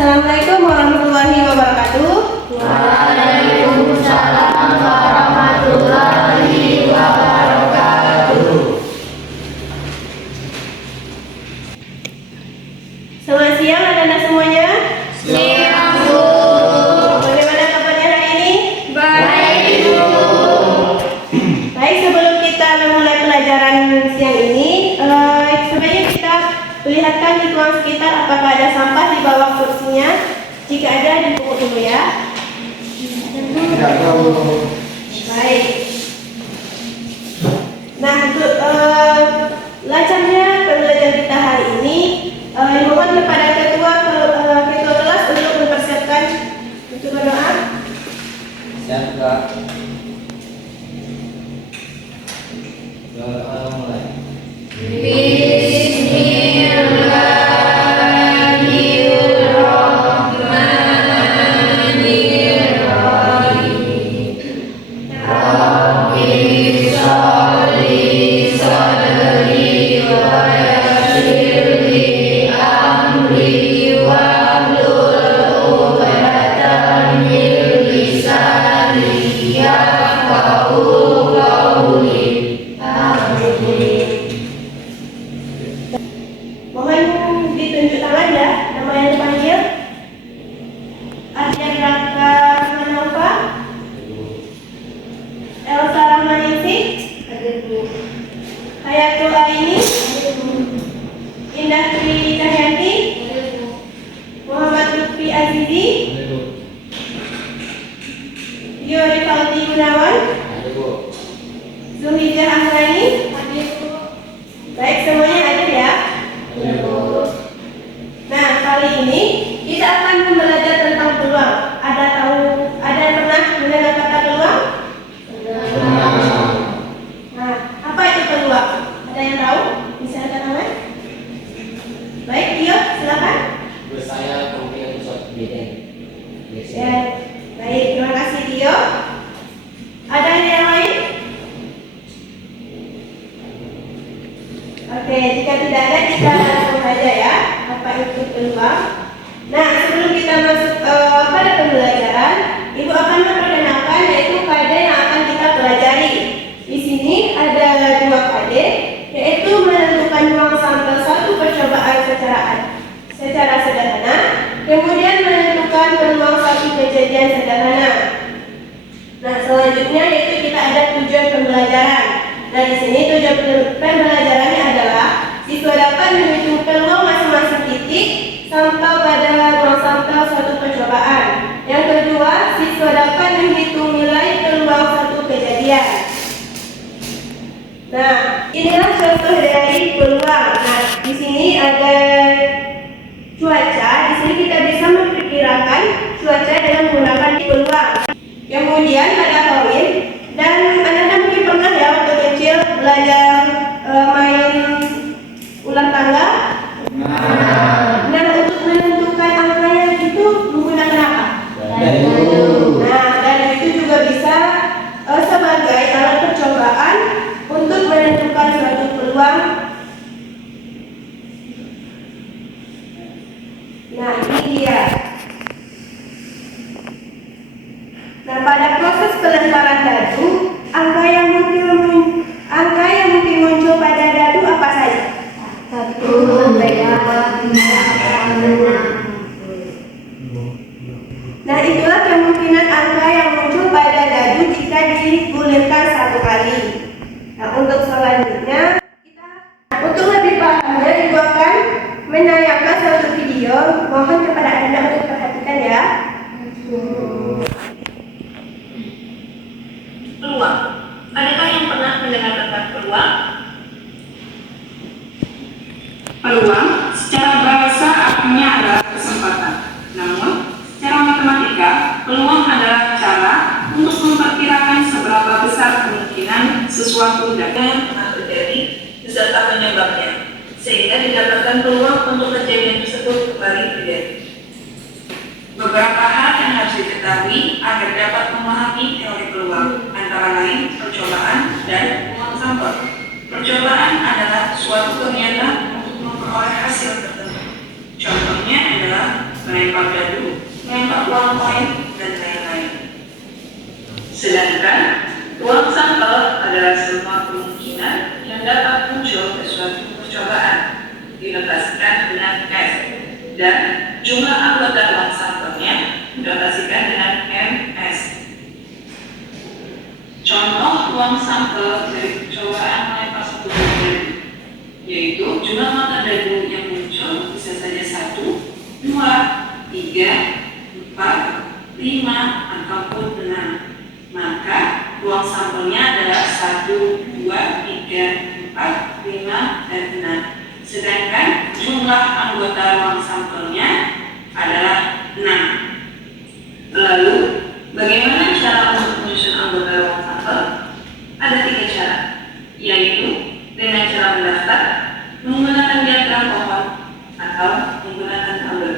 Assalamualaikum warahmatullahi wabarakatuh. Waalaikumsalam warahmatullahi wabarakatuh. Selamat siang anak-anak semuanya. Siang, Bu. Bagaimana kabarnya hari ini? Baik, Bu. Baik, sebelum kita memulai pelajaran siang ini, sebaiknya kita perlihatkan lingkungan sekitar apakah ada sampah di bawah kursinya. Jika ada, dipungut dulu ya. Baik. Nah, untuk lancarnya pembelajaran kita hari ini, dimohon kepada ketua kelas untuk mempersiapkan untuk berdoa. Siap, Kak. Doa mulai. Mohon ditunjuk tangan ya, nama yang dipanggil. Ardian Raka Manova, Elsa Rahmaningsi, Hayatul Aini, Indah Tri Cahyanti, Muhammad Lutfi Azizi, Dio Rivaldi Gunawan, Zulhijjah Ahmani. Baik, semuanya hadir ya. Nah, kali ini kita akan belajar tentang peluang. Ada yang pernah mendengar kata peluang? Nah, apa itu peluang? Ada yang tahu? Bisa katakan? Baik, Tio, silakan. Saya pemimpin pusat bidang. Ya, baik, terima kasih Tio. Ada yang lain? Oke, jika tidak ada kita langsung saja ya. Apa itu peluang? Nah, sebelum kita masuk pada pembelajaran, Ibu akan memperkenalkan yaitu KD yang akan kita pelajari. Di sini ada 2 KD, yaitu menentukan ruang sampel suatu percobaan secara sederhana, kemudian menentukan peluang suatu kejadian sederhana. Nah, selanjutnya yaitu kita ada tujuan pembelajaran. Nah, di sini tujuan pembelajarannya adalah siswa dapat menghitung peluang masing-masing titik sampel pada ruang sampel suatu percobaan. Yang kedua, siswa dapat menghitung nilai peluang suatu kejadian. Nah, inilah contoh dari peluang. Nah, di sini ada cuaca. Di sini kita bisa memperkirakan cuaca dengan menggunakan peluang. Kemudian ada koin. Dan anak-anak mungkin pernah ya waktu kecil belajar main ular tangga. Nah, untuk menentukan angkanya itu menggunakan apa? Nah, dari itu juga bisa sebagai alat percobaan untuk menentukan suatu peluang. Nah, ini dia. Nah, pada proses pelemparan dadu, angka yang mungkin muncul pada dadu apa saja? 1 sampai 8. Nah, itulah kemungkinan angka yang muncul pada dadu jika digulirkan 1 kali. Nah, untuk selanjutnya untuk lebih pahamnya Ibu akan menayangkan suatu video. Mohon kepada anak-anak untuk perhatikan ya. Peluang. Adakah yang pernah mendengar tentang peluang? Peluang secara bahasa artinya adalah kesempatan. Namun, secara matematika, peluang adalah cara untuk memperkirakan seberapa besar kemungkinan sesuatu pernah terjadi beserta penyebabnya, sehingga didapatkan peluang untuk kejadian tersebut kembali terjadi. Beberapa hal yang harus diketahui agar dapat memahami teori peluang, antara lain percobaan dan ruang sampel. Percobaan adalah suatu kegiatan untuk memperoleh hasil tertentu. Contohnya adalah melempar dadu, melempar uang koin, dan lain-lain. Sedangkan ruang sampel adalah semua kemungkinan yang dapat muncul ke suatu percobaan, dinotasikan dengan S, dan jumlah anggota ruang sampelnya dinotasikan dengan MS. Contoh ruang sampel dari percobaan melempar satu buah dadu, yaitu jumlah mata dadu yang muncul bisa saja 1, 2, 3, 4, 5, ataupun 6. Maka ruang sampelnya adalah 1, 2, 3, 4, 5, dan 6. Sedangkan jumlah anggota ruang sampelnya adalah 6. Lalu, bagaimana cara untuk menyusun anggota ruang sampel? Ada 3 cara, yaitu dengan cara mendaftar, menggunakan diagram pohon, atau menggunakan tabel.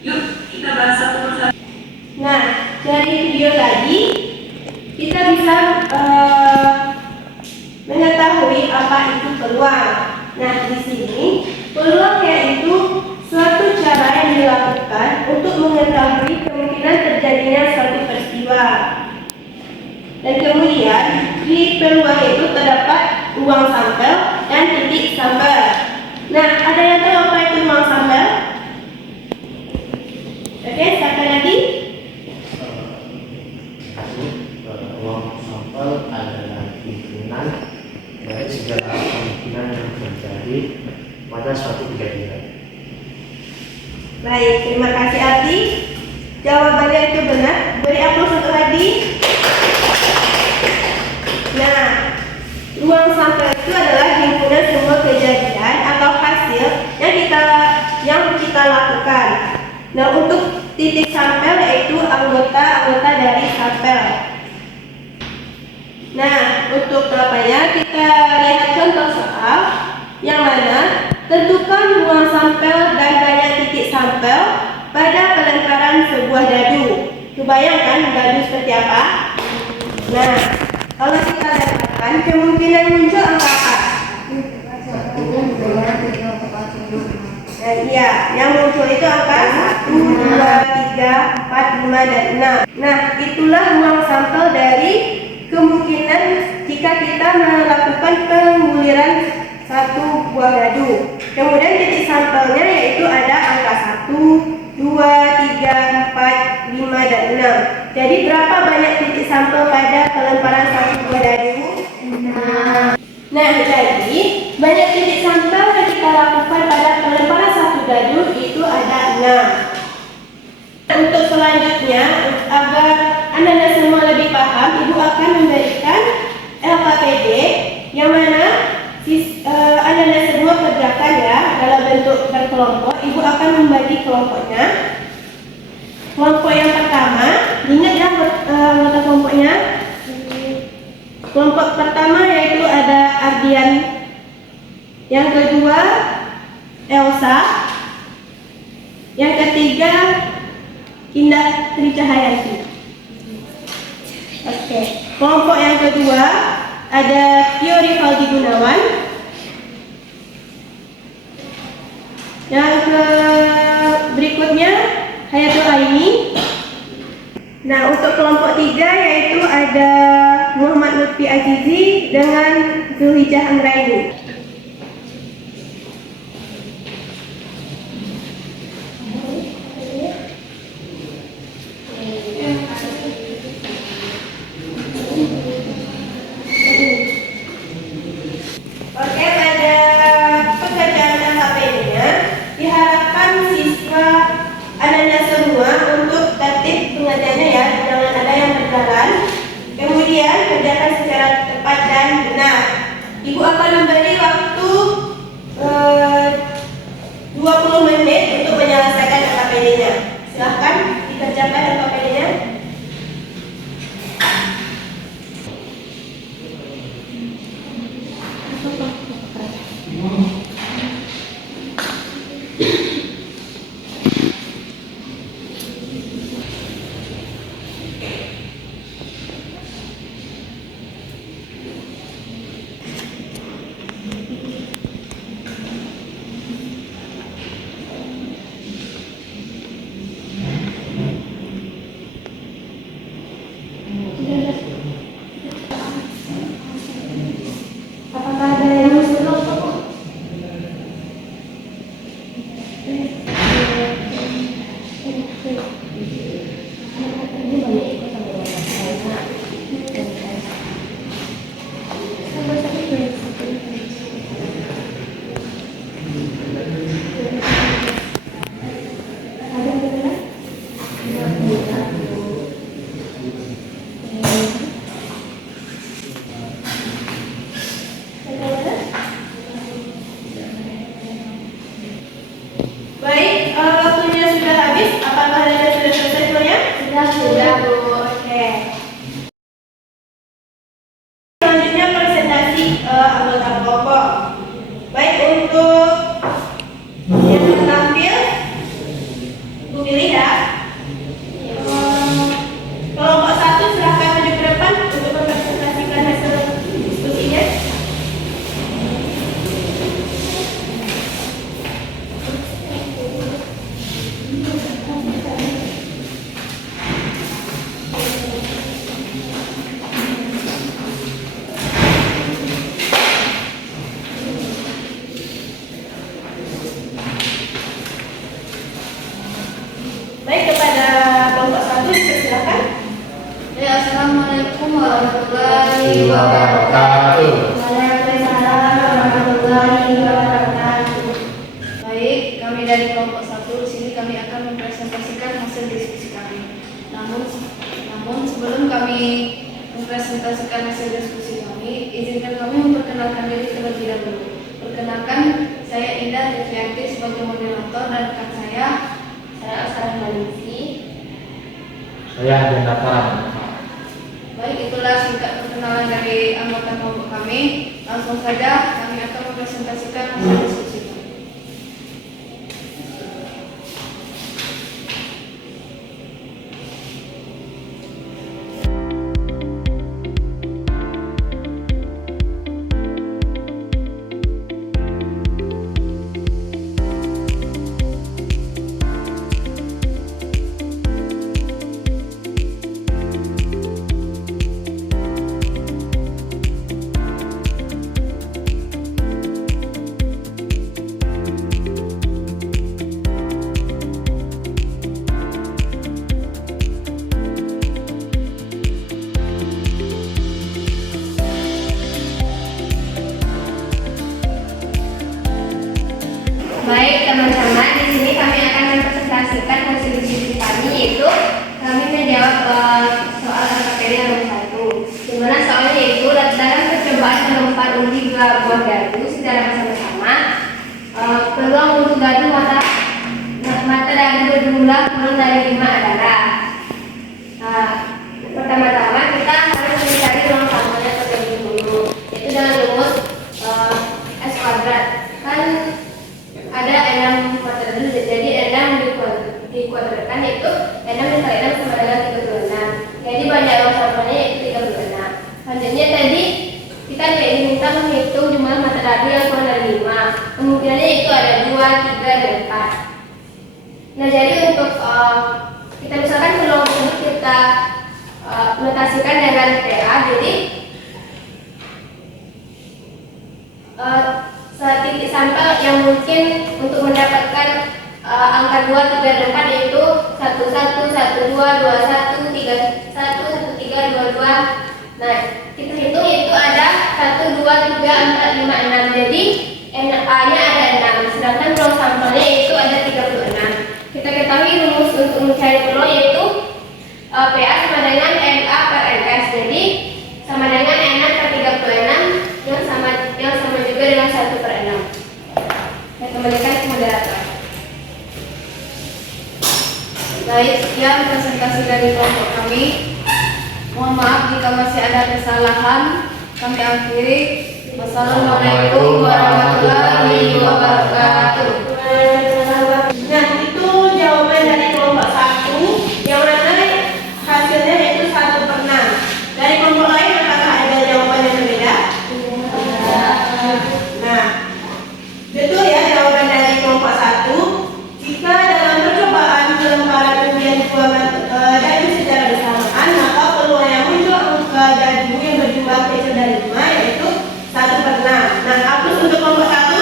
Yuk, kita bahas satu persatu. Nah, dari video tadi kita bisa mengetahui apa itu peluang. Nah, di sini peluang yaitu suatu cara yang dilakukan untuk mengetahui kemungkinan terjadinya suatu peristiwa. Dan kemudian di peluang itu terdapat ruang sampel dan titik sampel. Nah, ada yang tahu apa itu ruang sampel? Oke, siapa lagi? Ruang sampel adalah himpunan dari segala kemungkinan yang terjadi pada suatu kejadian. Baik, terima kasih Ardi. Jawabannya itu benar. Beri aplaus untuk Ardi. Nah, ruang sampel itu adalah himpunan semua kejadian atau hasil yang kita lakukan. Nah, untuk titik sampel yaitu anggota-anggota dari sampel. Nah, untuk jawabannya kita lihat contoh soal yang mana tentukan ruang sampel dan banyak titik sampel pada pelemparan sebuah dadu. Kebayangkan dadu seperti apa? Nah, kalau kita dapatkan kemungkinan muncul angka apa? Iya, yang muncul itu angka 1, 2, 3, 4, 5, dan 6. Nah, itulah ruang sampel dari kemungkinan jika kita melakukan pengguliran satu buah dadu. Kemudian titik sampelnya yaitu ada angka 1, 2, 3, 4, 5, dan 6. Jadi berapa banyak titik sampel pada pelemparan satu buah dadu? Nah, jadi banyak titik sampel yang kita lakukan pada pelemparan satu dadu itu ada 6. Untuk selanjutnya, agar Anda semua lebih paham, Ibu akan memberikan LKPD yang mana Anda semua kerjakan ya dalam bentuk berkelompok. Ibu akan membagi kelompoknya. Kelompok yang pertama, ingat ya anggota kelompoknya. Kelompok pertama yaitu ada Ardian. Yang kedua Elsa. Yang ketiga Indah Tricahayati. Oke. Kelompok yang kedua ada Tio Rivaldi Gunawan. Yang berikutnya Hayatul Aini. Nah, untuk kelompok 3 yaitu ada Muhammad Lutfi Azizi dengan Zulhijjah Anggraini. Oke, pada pekerjaan LKPD-nya diharapkan siswa Anda semua untuk tertib pengerjaannya ya, jangan ada yang berjalan. Kemudian kerjakan secara tepat dan benar. Ibu akan memberi waktu 20 menit untuk menyelesaikan LKPD-nya. Silahkan dikerjakan LKPD-nya. silakan. Ya, Assalamualaikum warahmatullahi Wabarakatuh. Waalaikumsalam warahmatullahi wabarakatuh. Baik, kami dari kelompok 1 di sini kami akan mempresentasikan hasil diskusi kami. Namun sebelum kami mempresentasikan hasil diskusi kami, izinkan kami memperkenalkan diri terlebih dahulu. Perkenalkan, saya Indah Devrianti sebagai moderator dan rekan saya Asara Malisi. Saya Denataran. Baik, itulah singkat perkenalan dari anggota kelompok kami. Langsung saja kami akan mempresentasikan hasil diskusi kami. Baik teman-teman, di sini kami akan mempresentasikan hasil diskusi kami, yaitu kami menjawab soal materi nomor 1. Di mana soalnya yaitu dalam percobaan melempar uji dua buah gardu secara bersama-sama, peluang untuk gardu mata dari berjumlah kurang dari 5 adalah pertama-tama kita harus mencari ruang sampelnya terlebih dahulu, yaitu dengan rumus S kuadrat. Kan ada 6 materi, jadi 6 dikuadratkan yaitu 6 dikali 6 sama dengan 36. Jadi banyak ruang sampelnya yaitu 36. Selanjutnya tadi kita diminta menghitung jumlah materi yang kurang dari 5. Kemungkinannya itu ada 2, 3, dan 4. Nah, jadi untuk kita misalkan peluang tersebut kita notasikan dengan PA. Jadi titik sampel yang mungkin untuk mendapatkan angka 2, 3, dan 4 yaitu 1, 1, 1, 2, 2, 1, 3, 1, 1, 3, 2, 2. Nah, kita hitung itu ada 1, 2, 3, 4, 5, 6. Jadi A-nya ada 6, sedangkan peluang sampelnya itu ada 36. Kita ketahui rumus untuk mencari peluang yaitu PA sama dengan NA per NS. Jadi sama dengan N6 per 36 yang sama juga dengan 1 per 6. Saya kembalikan ke moderator. Baik, sekian presentasi dari kelompok kami. Mohon maaf jika masih ada kesalahan. Kami akhiri. Wassalamualaikum warahmatullahi wabarakatuh. Nah, itu jawaban dari kelompok 1 yang mana hasilnya yaitu 1 per 6. Dari kelompok lain apakah ada jawaban yang berbeda? Nah, betul ya jawaban dari kelompok 1. Jika dalam percobaan pelemparan ujian dua dadu secara bersamaan, maka peluang yang muncul angka dadu yang berjumlah kecil dari 5 yaitu 1 per 6. Nah, hapus untuk kelompok 1.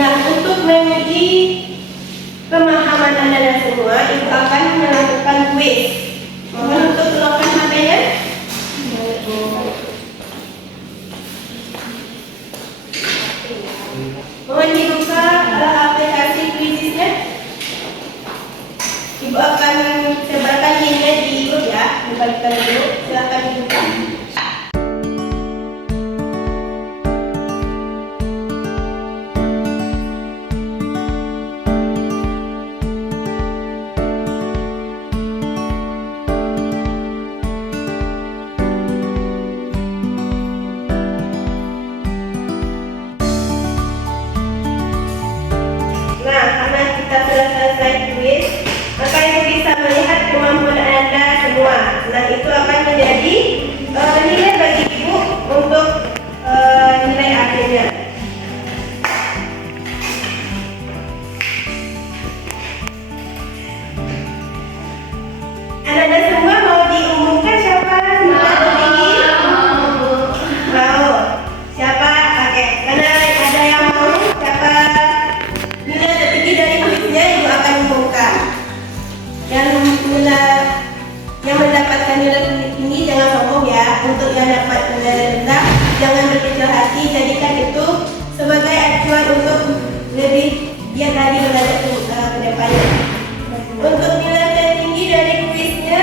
Nah, untuk menguji pemahaman Anda semua, Ibu akan melakukan kuis. Mohon untuk keluarkan HP-nya. Mohon dibuka aplikasi kuisisnya. Ibu akan sebarkan linknya di grup ya. Dibalikkan dulu. Silakan dibuka. Nah, karena kita sudah selesai kuis, maka Ibu bisa melihat kemampuan Anda semua. Nah, itu akan menjadi untuk yang dapat nilai rendah, jangan berkecil hati, jadikan itu sebagai acuan untuk lebih giat lagi belajar ke depannya. Untuk nilai tertinggi dari kuisnya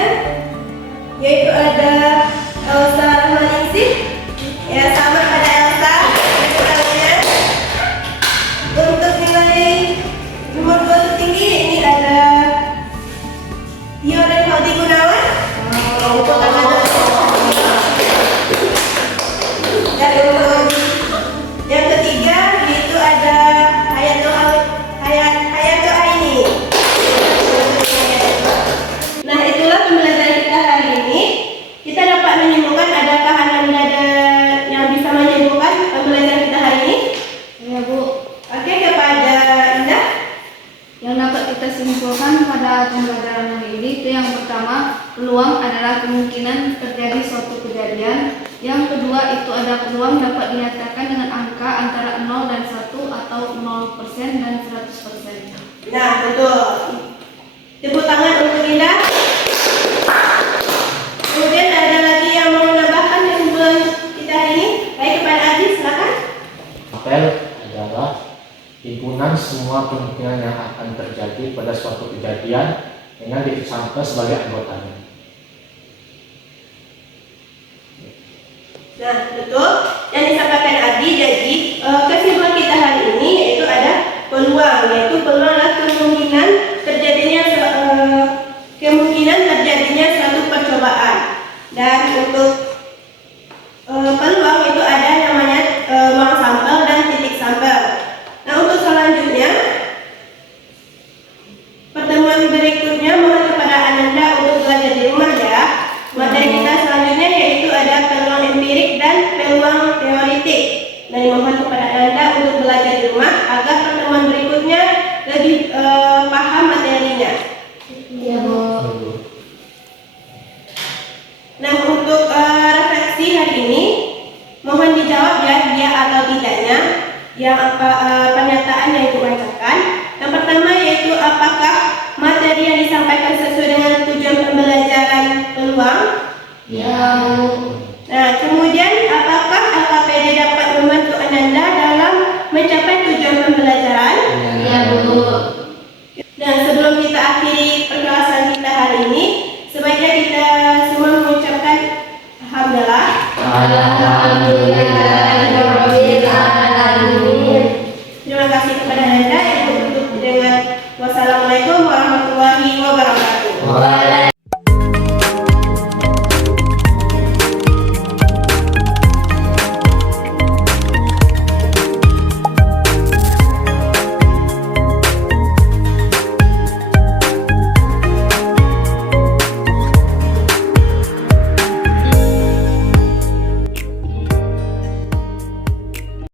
yaitu ada Elsa Rahmaningsih. Ya, selamat pada Elsa. Untuk nilai nomor 2 tertinggi ini ada Tio Renaldi Gunawan. Dan untuk yang ketiga itu ada Hayato Aini. Nah, itulah pembelajaran kita hari ini. Kita dapat menyimpulkan adakah anda yang bisa menyimpulkan pembelajaran kita hari ini? Ya Bu, Oke, kepada Indah. yang dapat kita simpulkan pada pembelajaran hari ini itu yang pertama, peluang adalah kemungkinan terjadi suatu kejadian. Yang kedua itu ada peluang dapat dinyatakan dengan angka antara 0 dan 1 atau 0% dan 100%. Nah, betul. Tepuk tangan untuk Indah. Kemudian ada lagi yang mau menambahkan kesimpulan kita hari ini? Baik, kepada Adi, silakan. Apel adalah himpunan semua kemungkinan yang akan terjadi pada suatu kejadian dengan dikecamkan sebagai anggotanya. Nah, betul. Yang disampaikan Adi, jadi kesimpulan kita hari ini yaitu ada peluang, yaitu peluang adalah kemungkinan terjadinya suatu percobaan. Dan untuk peluang itu ada namanya ruang sampel dan titik sampel. Nah, untuk selanjutnya pertemuan berikutnya mohon kepada Ananda untuk belajar di rumah ya. Materi kita selanjutnya yaitu ada peluang empirik dan peluang teoritik. Dan mohon kepada Ananda untuk belajar di rumah agar pertemuan berikutnya lebih paham materinya. Ya Bu. Nah, untuk refleksi hari ini mohon dijawab ya atau tidaknya yang pernyataan yang Ibu bacakan. Yang pertama yaitu apakah materi yang disampaikan sesuai dengan tujuan pembelajaran peluang? Ya Bu. Nah, kemudian apakah LKPD dapat membantu Ananda dalam mencapai tujuan pembelajaran? Ya Bu. Dan sebelum kita akhiri perkelasan kita hari ini, sebaiknya kita semua mengucapkan alhamdulillah. Alhamdulillahirobbilalamin. Terima kasih kepada Anda yang tutup dengan wassalamualaikum warahmatullahi wabarakatuh.